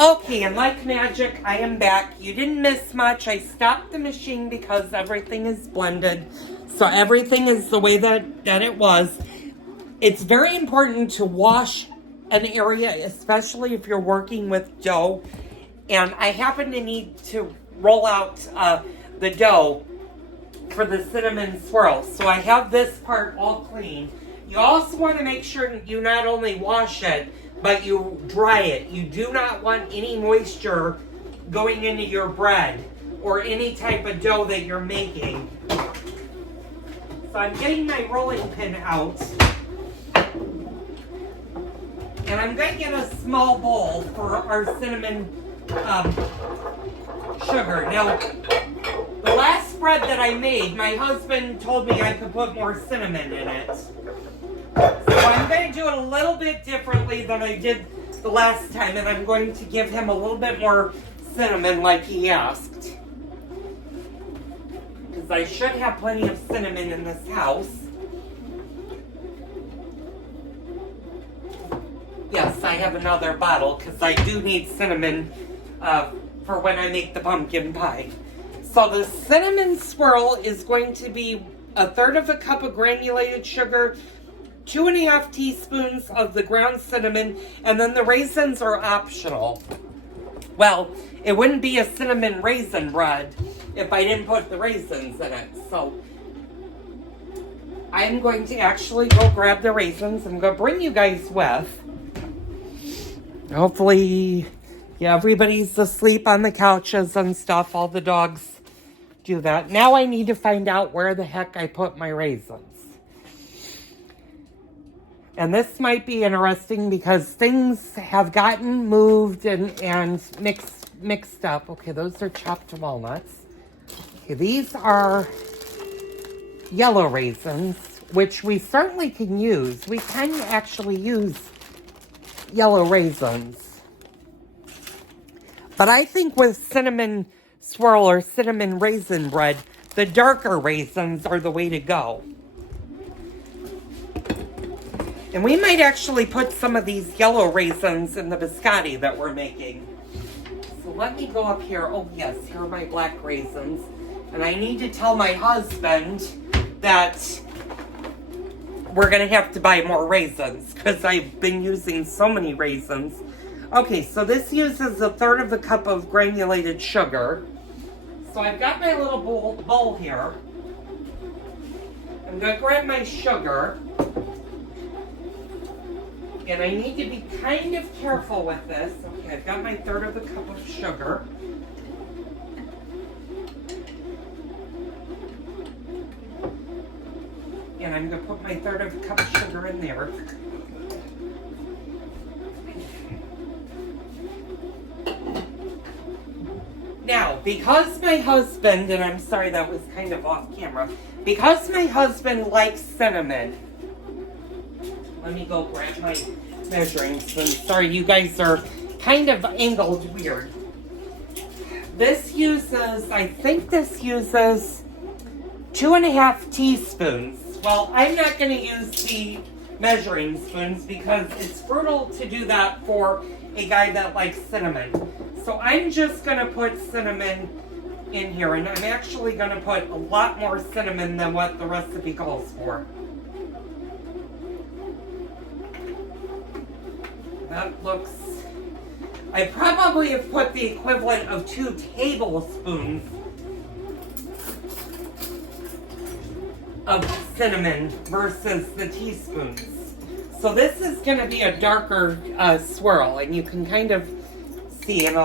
Okay, and like magic, I am back. You didn't miss much. I stopped the machine because everything is blended. So everything is the way that it was. It's very important to wash an area, especially if you're working with dough. And I happen to need to roll out the dough for the cinnamon swirl. So I have this part all clean. You also want to make sure you not only wash it, but you dry it. You do not want any moisture going into your bread or any type of dough that you're making. So I'm getting my rolling pin out. And I'm going to get a small bowl for our cinnamon sugar. Now, the last spread that I made, my husband told me I could put more cinnamon in it. So I'm going to do it a little bit differently than I did the last time, and I'm going to give him a little bit more cinnamon like he asked. Because I should have plenty of cinnamon in this house. Yes, I have another bottle because I do need cinnamon for when I make the pumpkin pie. So the cinnamon swirl is going to be 1/3 cup of granulated sugar, 2.5 teaspoons of the ground cinnamon, and then the raisins are optional. Well, it wouldn't be a cinnamon raisin bread if I didn't put the raisins in it. So I'm going to actually go grab the raisins. I'm going to bring you guys with. Hopefully, yeah, everybody's asleep on the couches and stuff. All the dogs do that. Now I need to find out where the heck I put my raisins. And this might be interesting because things have gotten moved and mixed up. Okay, those are chopped walnuts. Okay, these are yellow raisins, which we certainly can use. We can actually use yellow raisins. But I think with cinnamon swirl or cinnamon raisin bread, the darker raisins are the way to go. And we might actually put some of these yellow raisins in the biscotti that we're making. So let me go up here. Oh yes, here are my black raisins. And I need to tell my husband that we're going to have to buy more raisins because I've been using so many raisins. Okay, so this uses 1/3 cup of granulated sugar. So I've got my little bowl here. I'm going to grab my sugar. And I need to be kind of careful with this. Okay, I've got my 1/3 cup of sugar. And I'm going to put my 1/3 cup of sugar in there. Now, because my husband, and I'm sorry that was kind of off camera, because my husband likes cinnamon, let me go grab my measuring spoon. Sorry, you guys are kind of angled weird. This uses, I think this uses 2.5 teaspoons. Well, I'm not going to use the measuring spoons because it's brutal to do that for a guy that likes cinnamon. So I'm just going to put cinnamon in here, and I'm actually going to put a lot more cinnamon than what the recipe calls for. That looks... I probably have put the equivalent of 2 tablespoons of cinnamon versus the teaspoons. So this is going to be a darker swirl, and you can kind of see, and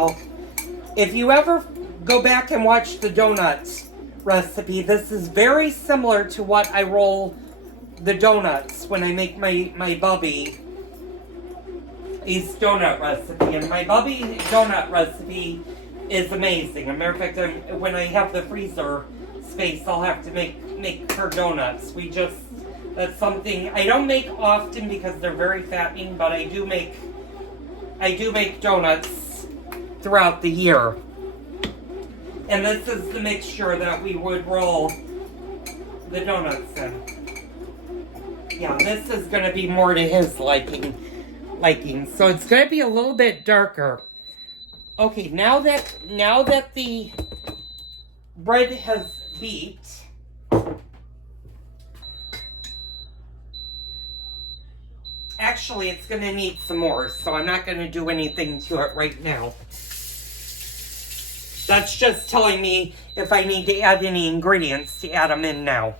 if you ever go back and watch the donuts recipe, this is very similar to what I roll the donuts when I make my Bubby's donut recipe. And my Bubby donut recipe is amazing. As a matter of fact, when I have the freezer space, I'll have to make her donuts. That's something I don't make often because they're very fattening, but I do make donuts throughout the year. And this is the mixture that we would roll the donuts in. Yeah, this is going to be more to his liking. So it's going to be a little bit darker. Okay, now that the bread has beat, actually it's going to need some more, so I'm not going to do anything to it right now. That's just telling me if I need to add any ingredients to add them in now.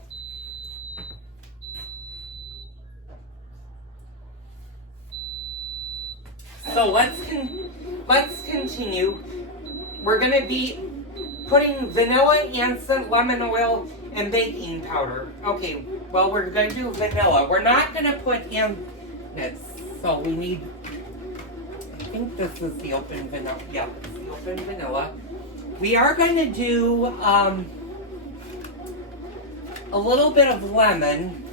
So let's continue. We're going to be putting vanilla, anise, lemon oil, and baking powder. Okay, well, we're going to do vanilla. We're not going to put anise. So we need, I think this is the open vanilla. Yeah, it's the open vanilla. We are going to do a little bit of lemon.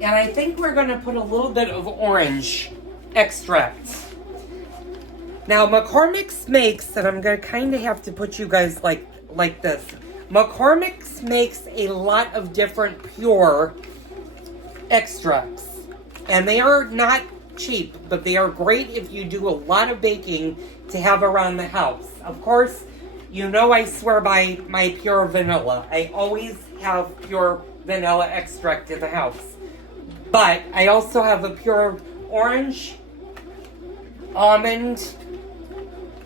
And I think we're going to put a little bit of orange extract. Now, McCormick's makes, and I'm going to kind of have to put you guys like this. McCormick's makes a lot of different pure extracts. And they are not cheap, but they are great if you do a lot of baking to have around the house. Of course, you know I swear by my pure vanilla. I always have pure vanilla extract in the house. But I also have a pure orange, almond,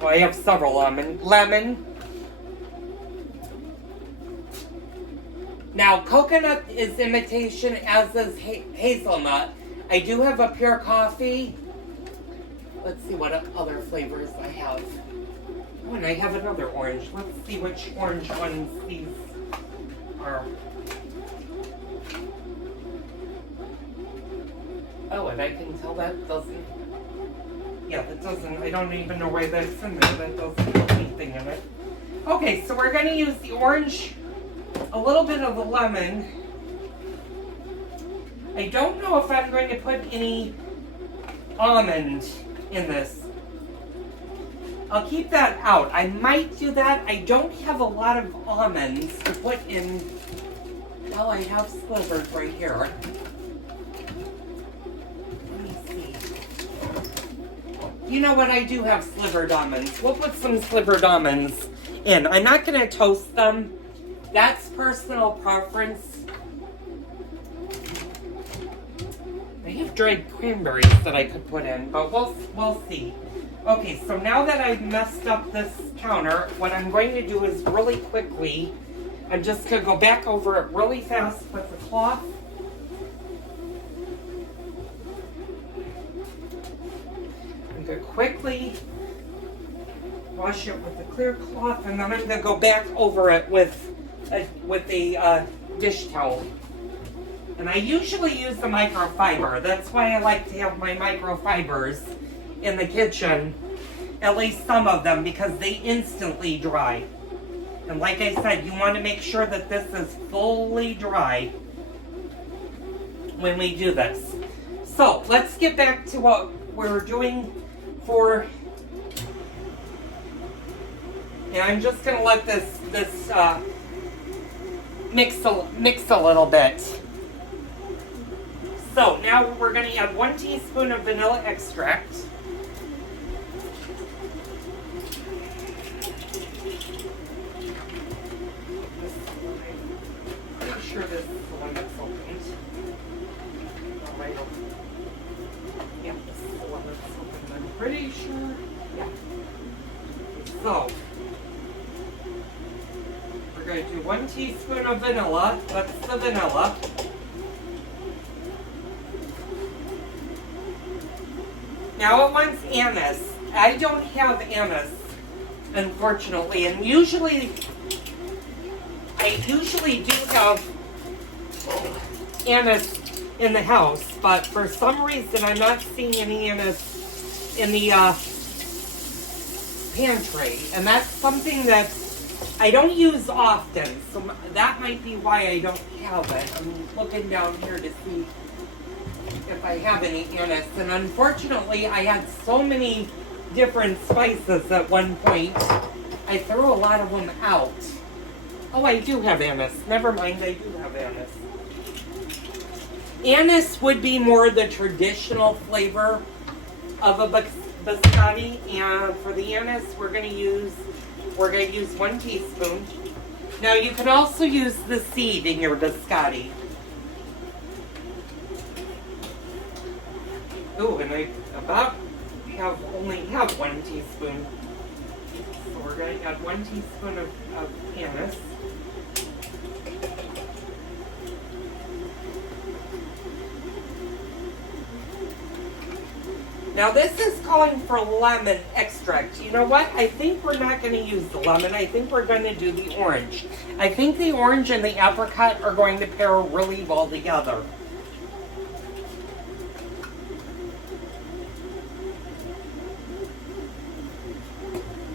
well, I have several almond, lemon. Now, coconut is imitation, as is hazelnut. I do have a pure coffee. Let's see what other flavors I have. Oh, and I have another orange. Let's see which orange ones these are. Oh, and I can tell that doesn't, yeah, that doesn't, I don't even know why that's in there. That doesn't have anything in it. Okay, so we're going to use the orange, a little bit of the lemon. I don't know if I'm going to put any almond in this. I'll keep that out. I might do that. I don't have a lot of almonds to put in. Well, I have slivers right here. You know what? I do have slivered almonds. We'll put some slivered almonds in. I'm not going to toast them. That's personal preference. I have dried cranberries that I could put in, but we'll see. Okay, so now that I've messed up this counter, what I'm going to do is really quickly, I'm just going to go back over it really fast with the cloth. I'm going to quickly wash it with a clear cloth, and then I'm going to go back over it with a dish towel. And I usually use the microfiber. That's why I like to have my microfibers in the kitchen, at least some of them, because they instantly dry. And like I said, you want to make sure that this is fully dry when we do this. So let's get back to what we're doing for, and I'm just going to let this mix a little bit. So now we're going to add 1 teaspoon of vanilla extract. I'm pretty sure this is the one that's opened. Yeah, this is the one that's opened. I'm pretty sure. Yeah. So we're going to do 1 teaspoon of vanilla. That's the vanilla. Now it wants anise. I don't have anise, unfortunately, and I usually do have anise in the house, but for some reason I'm not seeing any anise in the pantry, and that's something that I don't use often, so that might be why I don't have it. I'm looking down here to see if I have any anise, and unfortunately I had so many different spices at one point, I threw a lot of them out. Oh, I do have anise. Never mind, I do have anise. Anise would be more the traditional flavor of a biscotti, and for the anise, we're gonna use 1 teaspoon. Now you can also use the seed in your biscotti. Oh, and I only have 1 teaspoon. So we're going to add 1 teaspoon of anise. Now this is calling for lemon extract. You know what? I think we're not going to use the lemon. I think we're going to do the orange. I think the orange and the apricot are going to pair really well together.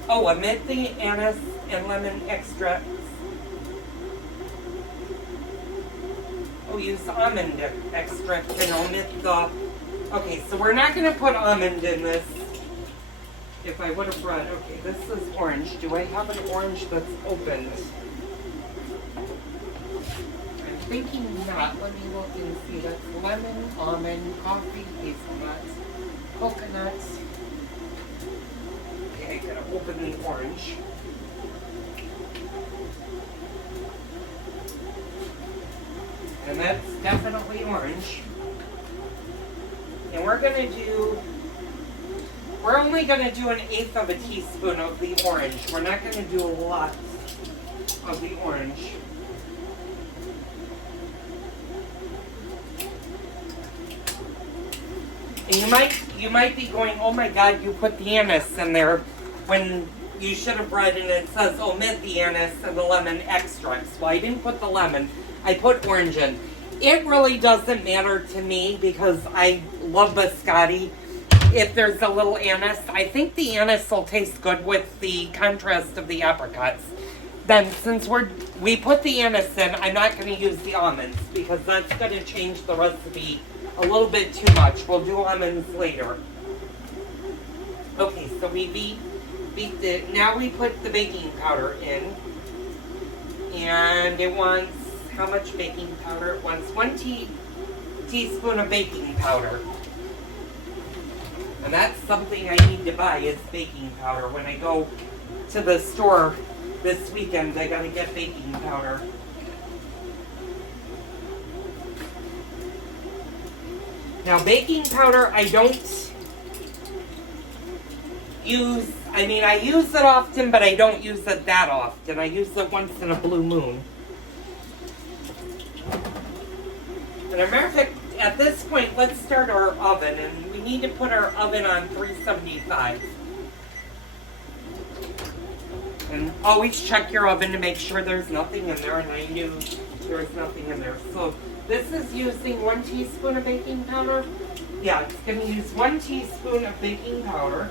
Oh, omit the anise and lemon extracts. Oh, use almond extract and omit the... Okay, so we're not going to put almond in this. If I would have brought... Okay, this is orange. Do I have an orange that's opened? I'm thinking not. Let me look and see. That's lemon, almond, coffee, hazelnuts, coconuts. Okay, I'm going to open the orange. And that's definitely orange. And we're only going to do 1/8 of a teaspoon of the orange. We're not going to do a lot of the orange. And you might be going, oh my God, you put the anise in there, when you should have read and it says omit the anise and the lemon extracts. Well, I didn't put the lemon. I put orange in. It really doesn't matter to me because I love biscotti. If there's a little anise, I think the anise will taste good with the contrast of the apricots. Then since we put the anise in, I'm not going to use the almonds because that's going to change the recipe a little bit too much. We'll do almonds later. Okay, so we beat it. Now we put the baking powder in. And it wants, how much baking powder? It wants 1 teaspoon of baking powder. And that's something I need to buy, is baking powder. When I go to the store this weekend, I gotta get baking powder. Now baking powder, I don't use, I use it often, but I don't use it that often. I use it once in a blue moon. And a matter of fact, at this point, let's start our oven, and we need to put our oven on 375. And always check your oven to make sure there's nothing in there, and I knew there was nothing in there. So this is using 1 teaspoon of baking powder. Yeah, it's going to use 1 teaspoon of baking powder.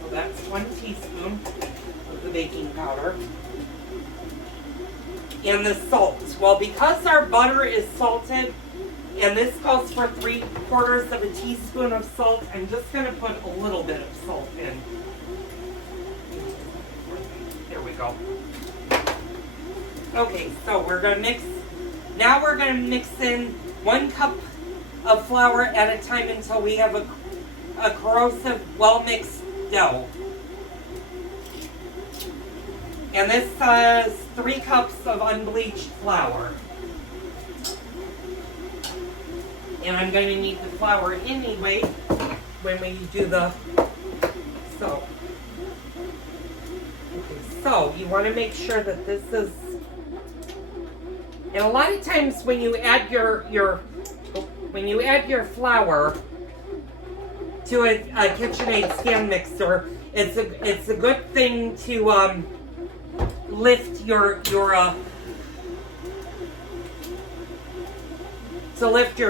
So that's 1 teaspoon of the baking powder. And the salt. Well, because our butter is salted, and this calls for 3/4 of a teaspoon of salt, I'm just going to put a little bit of salt in. There we go. Okay, so we're going to mix. Now we're going to mix in 1 cup of flour at a time until we have a corrosive, well-mixed dough. And this is 3 cups of unbleached flour. And I'm going to need the flour anyway when we do the so. Okay, so you want to make sure that this is, and a lot of times when you add your flour to a KitchenAid stand mixer, it's a good thing to lift your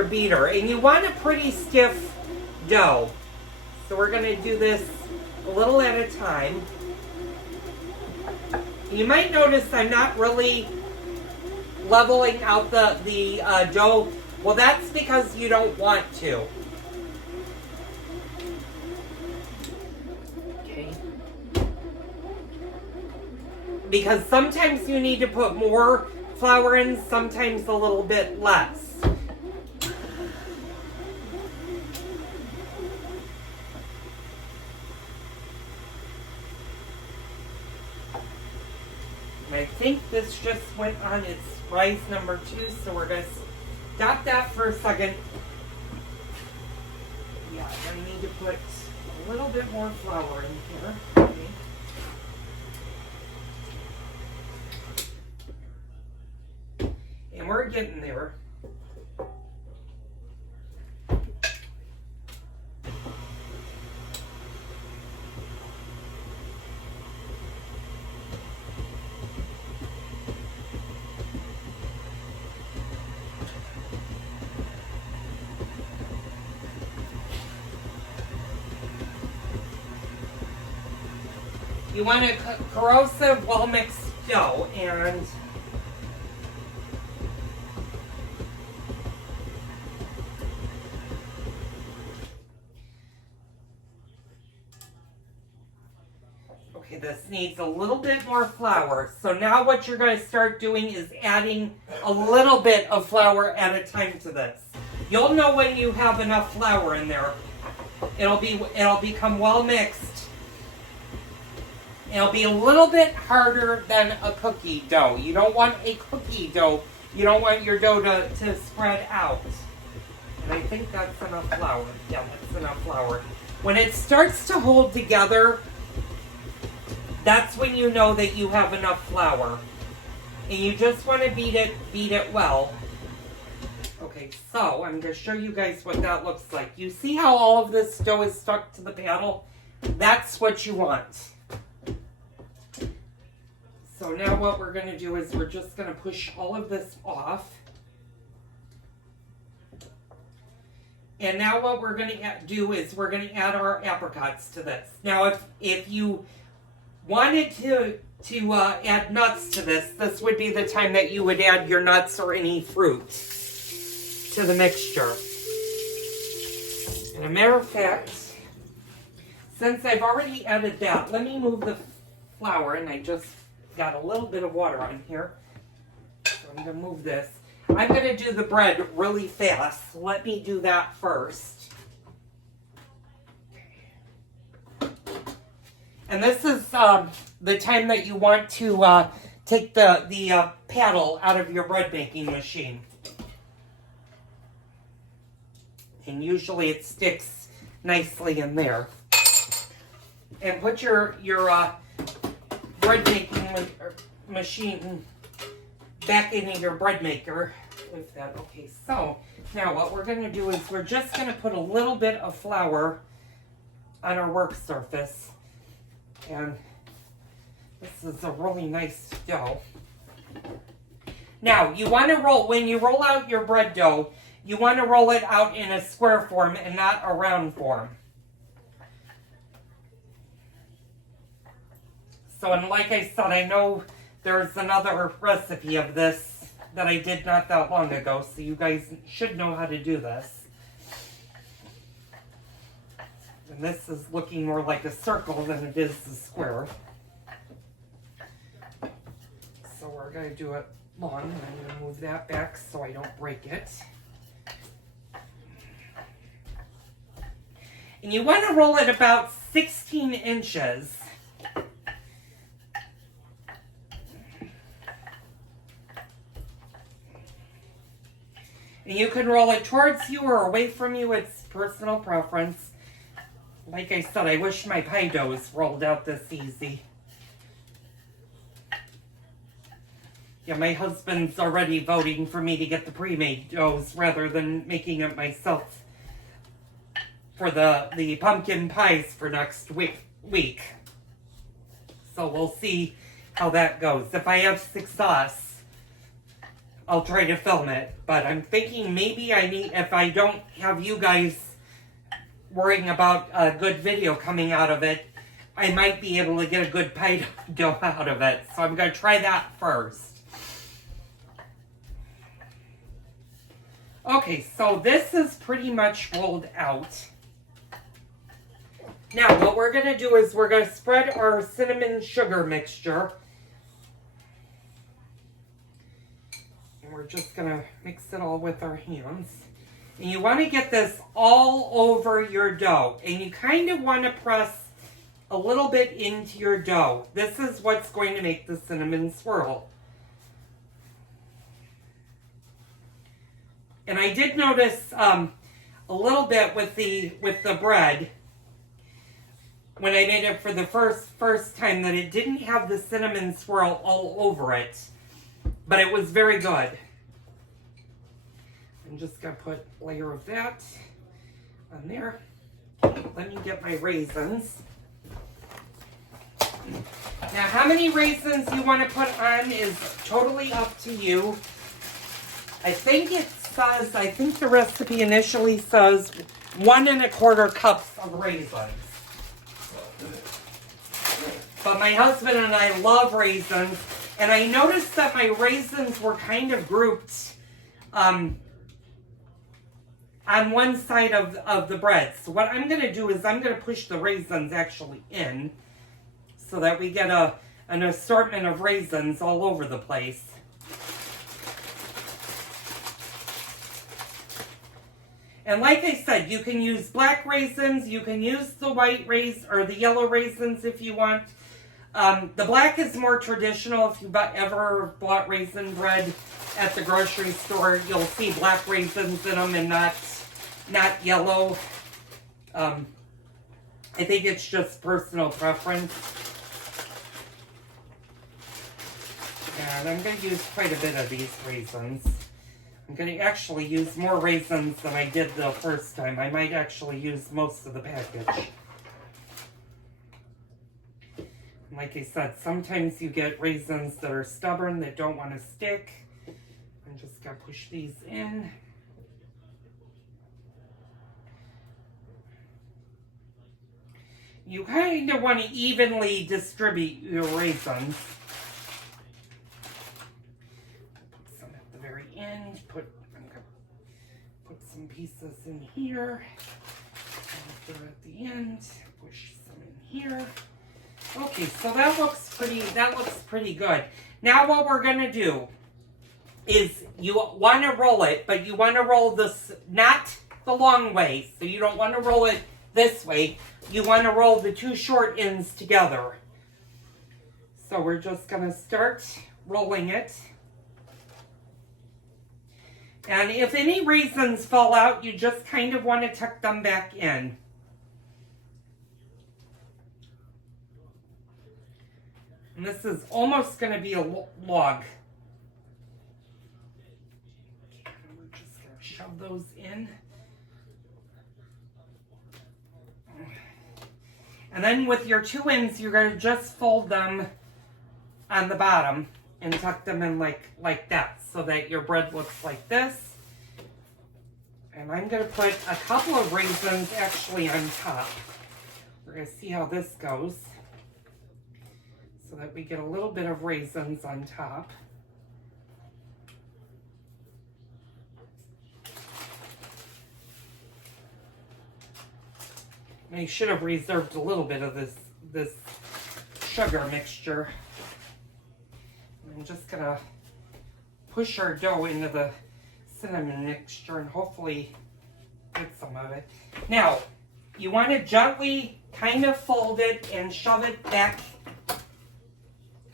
beater, and you want a pretty stiff dough. So we're going to do this a little at a time. You might notice I'm not really leveling out the dough. Well, that's because you don't want to. Okay. Because sometimes you need to put more flour in, sometimes a little bit less. I think this just went on its rise number 2, so we're going to stop that for a second. Yeah, I need to put a little bit more flour in here. Okay. And we're getting there. You want a corrosive, well-mixed dough, and okay, this needs a little bit more flour. So now what you're going to start doing is adding a little bit of flour at a time to this. You'll know when you have enough flour in there. It'll become well mixed. It'll be a little bit harder than a cookie dough. You don't want a cookie dough. You don't want your dough to spread out. And I think that's enough flour. Yeah, that's enough flour. When it starts to hold together, that's when you know that you have enough flour. And you just want to beat it well. Okay, so I'm going to show you guys what that looks like. You see how all of this dough is stuck to the paddle? That's what you want. So now what we're going to do is we're just going to push all of this off. And now what we're going to do is we're going to add our apricots to this. Now if you wanted to add nuts to this, this would be the time that you would add your nuts or any fruit to the mixture. And a matter of fact, since I've already added that, let me move the flour, and I just got a little bit of water on here. So I'm going to move this. I'm going to do the bread really fast. Let me do that first. And this is the time that you want to take the paddle out of your bread making machine. And usually it sticks nicely in there. And put your bread making machine back into your bread maker with that. Okay, so now what we're going to do is we're just going to put a little bit of flour on our work surface. And this is a really nice dough. Now, you want to when you roll out your bread dough, you want to roll it out in a square form and not a round form. So, and like I said, I know there's another recipe of this that I did not that long ago, so you guys should know how to do this. And this is looking more like a circle than it is a square. So we're going to do it long, and I'm going to move that back so I don't break it. And you want to roll it about 16 inches. And you can roll it towards you or away from you. It's personal preference. Like I said, I wish my pie doughs rolled out this easy. Yeah, my husband's already voting for me to get the pre-made doughs rather than making it myself for the pumpkin pies for next week. So we'll see how that goes. If I have success, I'll try to film it. But I'm thinking maybe if I don't have you guys worrying about a good video coming out of it, I might be able to get a good pie dough out of it. So I'm going to try that first. Okay, so this is pretty much rolled out. Now, what we're going to do is we're going to spread our cinnamon sugar mixture. And we're just going to mix it all with our hands. And you want to get this all over your dough. And you kind of want to press a little bit into your dough. This is what's going to make the cinnamon swirl. And I did notice a little bit with the bread when I made it for the first time that it didn't have the cinnamon swirl all over it, but it was very good. I'm just gonna put a layer of that on there. Let me get my raisins. Now, how many raisins you want to put on is totally up to you. I think the recipe initially says 1 1/4 cups of raisins. But my husband and I love raisins, and I noticed that my raisins were kind of grouped on one side of the bread. So what I'm going to do is I'm going to push the raisins actually in so that we get an assortment of raisins all over the place. And like I said, you can use black raisins, you can use the white raisins or the yellow raisins if you want. The black is more traditional. If you ever bought raisin bread at the grocery store, you'll see black raisins in them and not yellow. I think it's just personal preference. And I'm going to use quite a bit of these raisins. I'm going to actually use more raisins than I did the first time. I might actually use most of the package. Like I said, sometimes you get raisins that are stubborn, that don't want to stick. I'm just going to push these in. You kind of want to evenly distribute your raisins. Put some at the very end. I'm going to put some pieces in here. And at the end, push some in here. Okay, so that looks pretty good. Now what we're going to do is you want to roll it, but you want to roll this not the long way. So you don't want to roll it this way. You want to roll the two short ends together. So we're just going to start rolling it. And if any raisins fall out, you just kind of want to tuck them back in. And this is almost going to be a log. Okay, we're just going to shove those in. And then with your two ends, you're going to just fold them on the bottom and tuck them in like that so that your bread looks like this. And I'm going to put a couple of raisins actually on top. We're going to see how this goes, so that we get a little bit of raisins on top. And I should have reserved a little bit of this sugar mixture. I'm just gonna push our dough into the cinnamon mixture and hopefully get some of it. Now, you want to gently kind of fold it and shove it back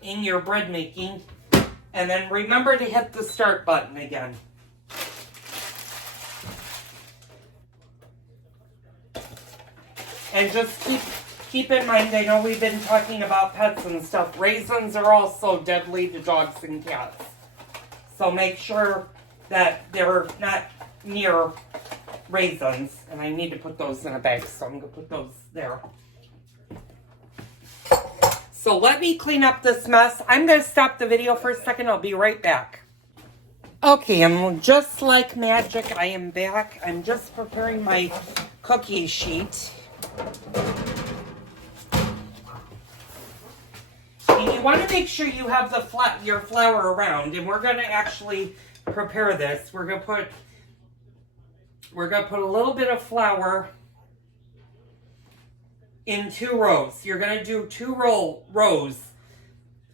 in your bread making, and then remember to hit the start button again. And just keep in mind, I know we've been talking about pets and stuff. Raisins are also deadly to dogs and cats. So make sure that they're not near raisins. And I need to put those in a bag, so I'm going to put those there. So let me clean up this mess. I'm going to stop the video for a second. I'll be right back. Okay, and just like magic, I am back. I'm just preparing my cookie sheet. And you want to make sure you have your flour around. And we're going to actually prepare this. We're going to put a little bit of flour in 2 rows. You're going to do 2 rows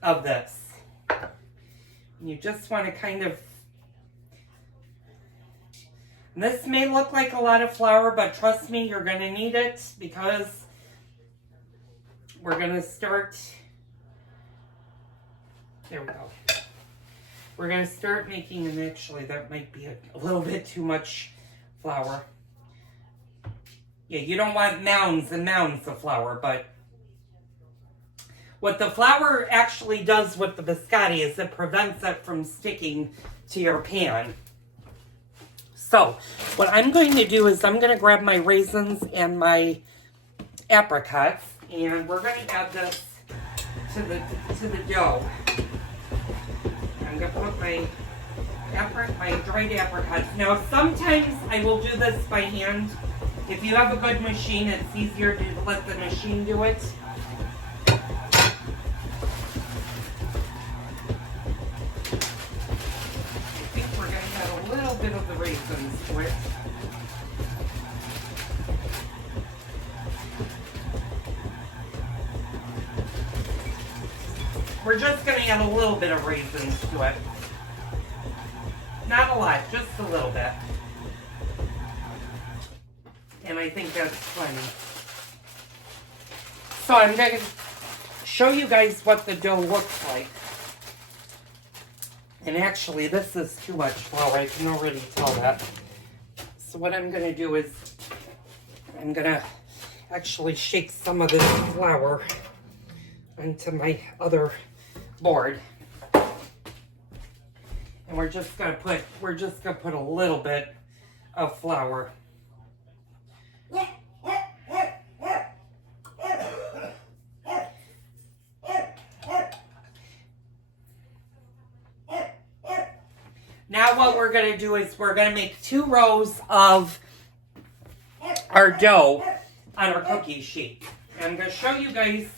of this. And you just want to kind of... This may look like a lot of flour, but trust me, you're going to need it because we're going to start, there we go. We're going to start making, and actually that might be a little bit too much flour. Yeah, you don't want mounds and mounds of flour, but what the flour actually does with the biscotti is it prevents it from sticking to your pan. So, what I'm going to do is I'm going to grab my raisins and my apricots, and we're going to add this to the dough. I'm going to put my dried apricots. Now, sometimes I will do this by hand. If you have a good machine, it's easier to let the machine do it. I think we're going to add a little bit of the raisins to it. We're just going to add a little bit of raisins to it. Not a lot, just a little bit. And I think that's plenty. So I'm going to show you guys what the dough looks like. And actually, this is too much flour. I can already tell that. So what I'm going to do is I'm going to actually shake some of this flour onto my other board. And we're just going to put a little bit of flour. Now what we're going to do is we're going to make 2 rows of our dough on our cookie sheet. And I'm going to show you guys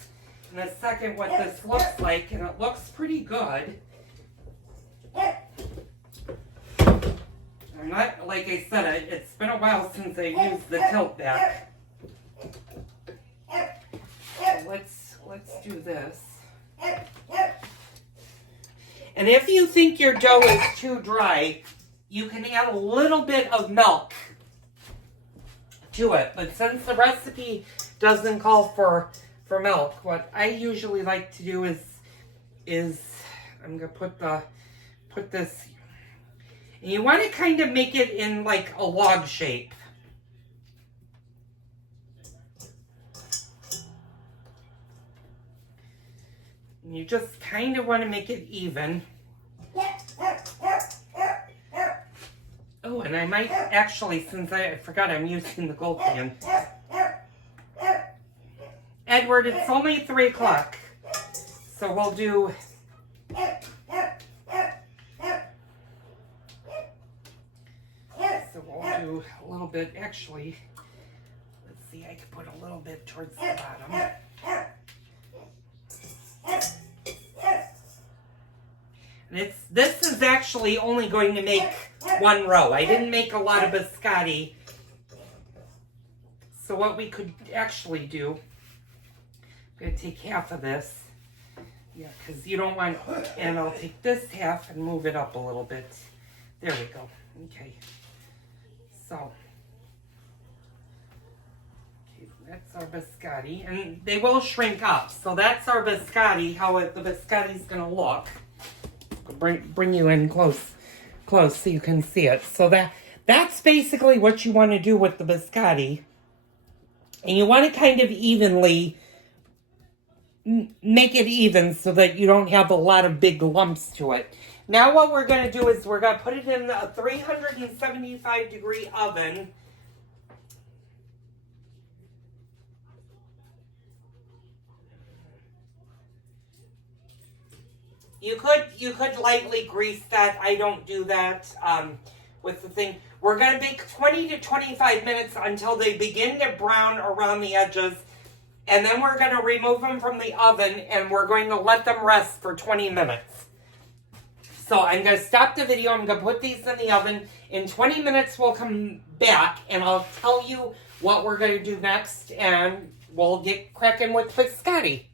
in a second what this looks like, and it looks pretty good. I'm not, like I said, it's been a while since I used the tilt back. So let's do this. And if you think your dough is too dry, you can add a little bit of milk to it. But since the recipe doesn't call for milk, what I usually like to do is I'm gonna put this. And you want to kind of make it in like a log shape. And you just kind of want to make it even. Oh, and I might actually, since I forgot I'm using the gold pan. Edward, it's only 3 o'clock. So we'll do... So we'll do a little bit, actually, let's see, I could put a little bit towards the bottom. And this is actually only going to make 1 row. I didn't make a lot of biscotti. So what we could actually do, I'm going to take half of this. Yeah, because you don't want, and I'll take this half and move it up a little bit. There we go. Okay. So, okay, that's our biscotti, and they will shrink up. So that's our biscotti, how the biscotti's going to look. Bring you in close so you can see it. So that's basically what you want to do with the biscotti. And you want to kind of evenly make it even so that you don't have a lot of big lumps to it. Now what we're going to do is we're going to put it in a 375 degree oven. You could lightly grease that. I don't do that with the thing. We're going to bake 20 to 25 minutes until they begin to brown around the edges. And then we're going to remove them from the oven and we're going to let them rest for 20 minutes. So I'm going to stop the video. I'm going to put these in the oven. In 20 minutes, we'll come back and I'll tell you what we're going to do next. And we'll get cracking with biscotti.